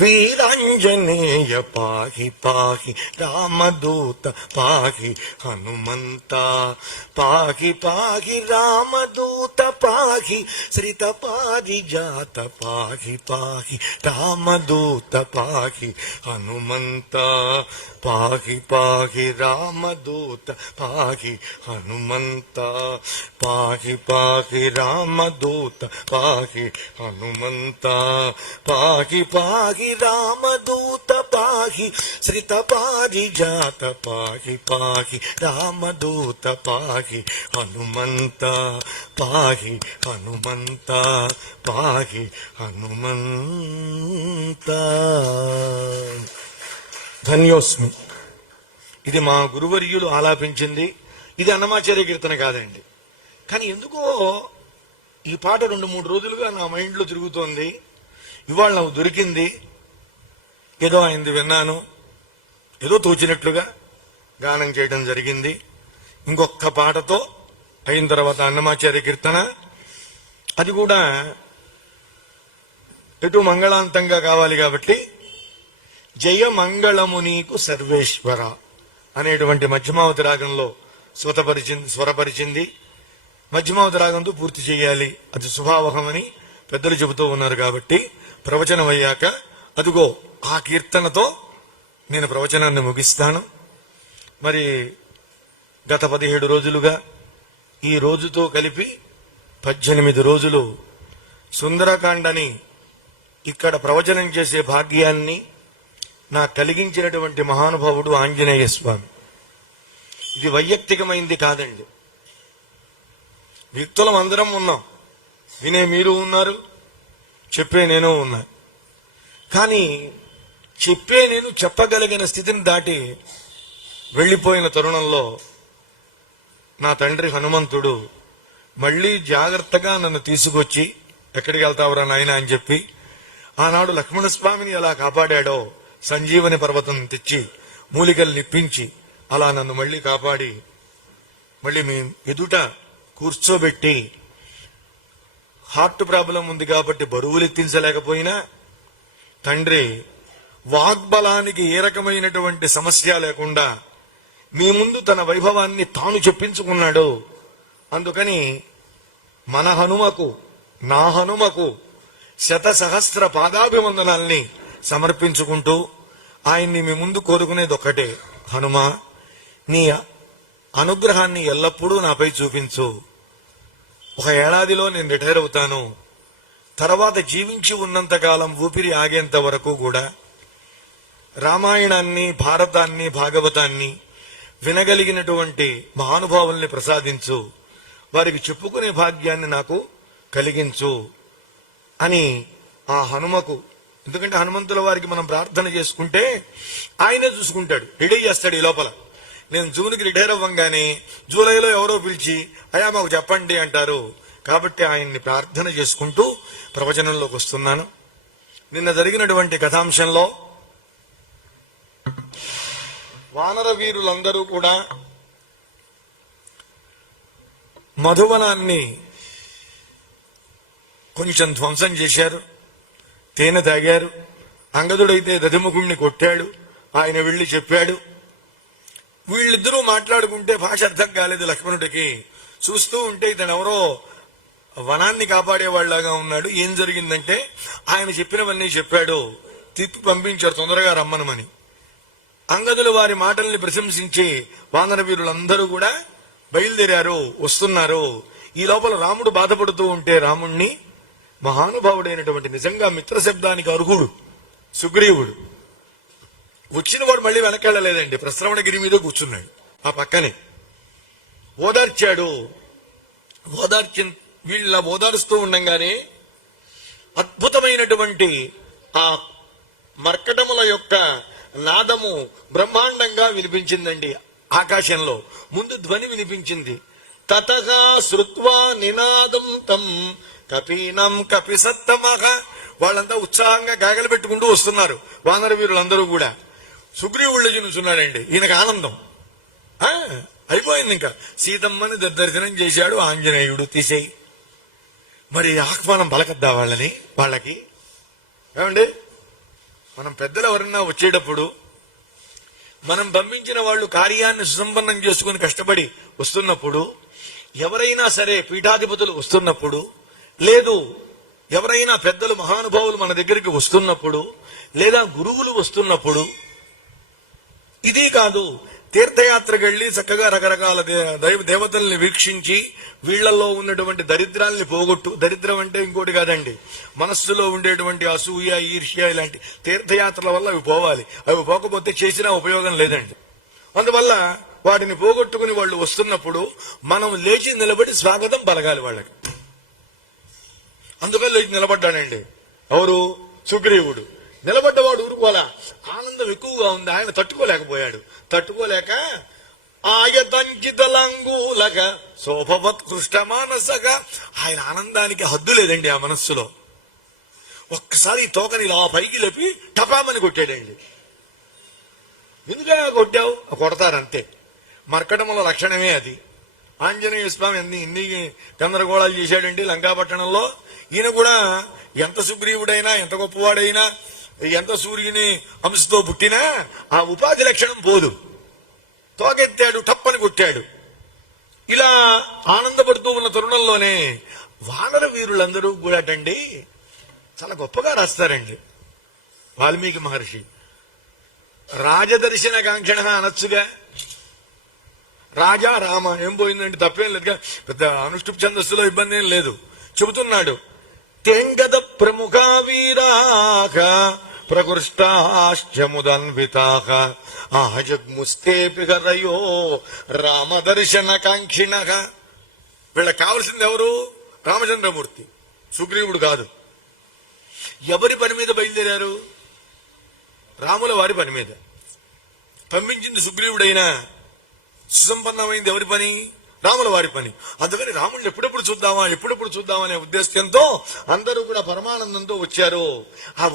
వీరాంజనేయ పాహి పాహి రామదూత పాహి హనుమంత పాహి పాహి రామదూత పాహి శ్రిత పారిజాత పాహి పాహి రామదూత పాహి హనుమంత పాహి పాహి రామదూత పాహి హనుమంత పాహి పాహి రామదూత పాహి హనుమంత పాహి పాహి రామదూత పాహి శ్రిత పారిజాత పాహి పాహి రామదూత పాహి హనుమంత పాహి హనుమంత పాహి హనుమంత. ధన్యోస్మి. ఇది మా గురువర్యులు ఆలాపించింది. ఇది అన్నమాచార్య కీర్తన కాదండి. కానీ ఎందుకో ఈ పాట 2-3 రోజులుగా నా మైండ్లో తిరుగుతోంది. ఇవాళ నాకు దొరికింది. ఏదో ఆయనది విన్నాను, ఏదో తోచినట్లుగా గానం చేయడం జరిగింది. ఇంకొక పాటతో అయిన తర్వాత అన్నమాచార్య కీర్తన, అది కూడా ఎటు మంగళాంతంగా కావాలి కాబట్టి జయ మంగళము నీకు సర్వేశ్వర అనేటువంటి మధ్యమావతి రాగంలో స్వరపరిచింది. మధ్యమావతి రాగంతో పూర్తి చేయాలి, అది శుభావహమని పెద్దలు చెబుతూ ఉన్నారు. కాబట్టి ప్రవచనం అయ్యాక అదిగో ఆ కీర్తనతో నేను ప్రవచనాన్ని ముగిస్తాను. మరి గత 17 రోజులుగా ఈ రోజుతో కలిపి 18 రోజులు సుందరకాండని ఇక్కడ ప్రవచనం చేసే భాగ్యాన్ని నాకు కలిగించినటువంటి మహానుభావుడు ఆంజనేయ స్వామి. ఇది వైయక్తికమైంది కాదండి. వ్యక్తులం అందరం ఉన్నాం. వినే మీరు ఉన్నారు, చెప్పే నేను ఉన్నా. కానీ చెప్పే నేను చెప్పగలిగిన స్థితిని దాటి వెళ్లిపోయిన తరుణంలో నా తండ్రి హనుమంతుడు మళ్లీ జాగ్రత్తగా నన్ను తీసుకొచ్చి, ఎక్కడికి వెళ్తావురా నాయన అని చెప్పి, ఆనాడు లక్ష్మణస్వామిని ఎలా కాపాడాడో సంజీవని పర్వతం తెచ్చి మూలికలు నిప్పించి అలా నన్ను మళ్లీ కాపాడి మళ్లీ మీ ఎదుట కూర్చోబెట్టి, హార్ట్ ప్రాబ్లం ఉంది కాబట్టి బరువులు ఎత్తించలేకపోయినా తండ్రి వాగ్బలానికి ఏ రకమైనటువంటి సమస్య లేకుండా మీ ముందు తన వైభవాన్ని తాను చెప్పించుకున్నాడు. అందుకని మన హనుమకు, నా హనుమకు 100 సహస్ర పాదాభివందనాల్ని సమర్పించుకుంటూ ఆయన్ని మీ ముందు కోరుకునేది ఒక్కటే, హనుమ నీ అనుగ్రహాన్ని ఎల్లప్పుడూ నాపై చూపించు. 1 ఏడాదిలో నేను రిటైర్ అవుతాను. తర్వాత జీవించి ఉన్నంతకాలం ఊపిరి ఆగేంత వరకు కూడా రామాయణాన్ని, భారతాన్ని, భాగవతాన్ని వినగలిగినటువంటి మహానుభావుల్ని ప్రసాదించు, వారికి చెప్పుకునే భాగ్యాన్ని నాకు కలిగించు అని ఆ హనుమకు. ఎందుకంటే హనుమంతుల వారికి మనం ప్రార్థన చేసుకుంటే ఆయనే చూసుకుంటాడు, రెడీ చేస్తాడు. ఈ లోపల నేను జూన్కి రిటైర్ అవ్వంగానే జూలైలో ఎవరో పిలిచి అయ్యా మాకు చెప్పండి అంటారు. కాబట్టి ఆయన్ని ప్రార్థన చేసుకుంటూ ప్రవచనంలోకి వస్తున్నాను. నిన్న జరిగినటువంటి కథాంశంలో వానర వీరులందరూ కూడా మధువనాన్ని కొంచెం ధ్వంసం చేశారు, తేనె తాగారు. అంగదుడైతే దధిముఖుణ్ణి కొట్టాడు, ఆయన వెళ్లి చెప్పాడు. వీళ్ళిద్దరూ మాట్లాడుకుంటే భాష అర్థం కాలేదు లక్ష్మణుడికి. చూస్తూ ఉంటే ఇతను ఎవరో వనాన్ని కాపాడేవాళ్లాగా ఉన్నాడు. ఏం జరిగిందంటే ఆయన చెప్పినవన్నీ చెప్పాడు, తిప్పి పంపించారు తొందరగా రమ్మనమని. అంగదులు వారి మాటల్ని ప్రశంసించి వానర వీరులందరూ కూడా బయలుదేరారు, వస్తున్నారు. ఈ లోపల రాముడు బాధపడుతూ ఉంటే రాముణ్ణి మహానుభావుడైనటువంటి నిజంగా మిత్రశబ్దానికి అర్హుడు సుగ్రీవుడు వచ్చిన వాడు మళ్ళీ వెనకెళ్ళలేదండి. ప్రశ్రవణగిరి మీద కూర్చున్నాడు, ఆ పక్కనే ఓదార్చాడు. వీళ్ళ ఓదారుస్తూ ఉండంగానే అద్భుతమైనటువంటి ఆ మర్కటముల యొక్క నాదము బ్రహ్మాండంగా వినిపించిందండి. ఆకాశంలో ముందు ధ్వని వినిపించింది. తతగా శ్రుత్వా నినాదం తం కపీనం కపిసత్తమహ. వాళ్ళంతా ఉత్సాహంగా గాగలు పెట్టుకుంటూ వస్తున్నారు వానర వీరులందరూ కూడా. సుగ్రీవుళ్ళు చూస్తున్నాడండి, ఈయనకు ఆనందం అయిపోయింది. ఇంకా సీతమ్మని దర్శనం చేశాడు ఆంజనేయుడు. తీసేయి మరి ఆహ్వానం పలకద్దా వాళ్ళకి ఏమండి? మనం పెద్దలు ఎవరన్నా వచ్చేటప్పుడు మనం పంపించిన వాళ్ళు కార్యాన్ని సుసంపన్నం చేసుకుని కష్టపడి వస్తున్నప్పుడు, ఎవరైనా సరే పీఠాధిపతులు వస్తున్నప్పుడు, లేదు ఎవరైనా పెద్దలు మహానుభావులు మన దగ్గరికి వస్తున్నప్పుడు, లేదా గురువులు వస్తున్నప్పుడు, ఇది కాదు తీర్థయాత్రకు వెళ్లి చక్కగా రకరకాల దేవతల్ని వీక్షించి వీళ్లలో ఉన్నటువంటి దరిద్రాల్ని పోగొట్టు, దరిద్రం అంటే ఇంకోటి కాదండి, మనస్సులో ఉండేటువంటి అసూయ, ఈర్ష్య ఇలాంటి తీర్థయాత్రల వల్ల అవి పోవాలి. అవి పోకపోతే చేసినా ఉపయోగం లేదండి. అందువల్ల వాటిని పోగొట్టుకుని వాళ్ళు వస్తున్నప్పుడు మనం లేచి నిలబడి స్వాగతం పలకాలి వాళ్ళకి. అందుకని లేచి నిలబడ్డానండి. ఎవరు? సుగ్రీవుడు. నిలబడ్డవాడు ఊరుకోలా, ఆనందం ఎక్కువగా ఉంది, ఆయన తట్టుకోలేకపోయాడు. తట్టుకోలేక ఆయతంకితలంగూలక శోభవత్ కృష్ణ మానసగా, ఆయన ఆనందానికి హద్దు లేదండి ఆ మనస్సులో. ఒక్కసారి తోకని ఇలా పైకి లేపి టపామని కొట్టాడండి. ఎందుకే కొట్టావు? కొడతారంతే. మర్కటముల లక్షణమే అది. ఆంజనేయ స్వామి ఎన్ని గందరగోళాలు చేశాడండి లంకాపట్టణంలో. ఈయన కూడా ఎంత సుగ్రీవుడైనా, ఎంత గొప్పవాడైనా, ఎంత సూర్యుని అంశతో పుట్టినా ఆ ఉపాధి లక్షణం పోదు. తోకెత్తాడు, టప్పని కొట్టాడు. ఇలా ఆనందపడుతూ ఉన్న తరుణంలోనే వానర వీరులందరూ కూడాటండి చాలా గొప్పగా రాస్తారండి. వాల్మీకి మహర్షి రాజదర్శన కాంక్షణ అనొచ్చుగా. రాజా రామ ఏం పోయిందండి, తప్పేం లేదు. పెద్ద అనుష్ఠుప్ ఛందస్సులో ఇబ్బంది ఏం లేదు. చెబుతున్నాడు, తెంగద ప్రముఖ వీరాక ప్రకృష్టాశ్చముదన్వితాక ఆజగ్ముస్తేపి హరయో రామదర్శన కాంక్షిణ. వీళ్ళకి కావలసింది ఎవరు? రామచంద్రమూర్తి, సుగ్రీవుడు కాదు. ఎవరి పని మీద బయలుదేరారు? రాముల వారి పని మీద. పంపించింది సుగ్రీవుడైనా సుసంపన్నమైంది ఎవరి పని? రాముల వారి పని. అందుకని రాముడిని ఎప్పుడెప్పుడు చూద్దామా అనే ఉద్దేశంతో అందరూ కూడా పరమానందంతో వచ్చారు. ఆ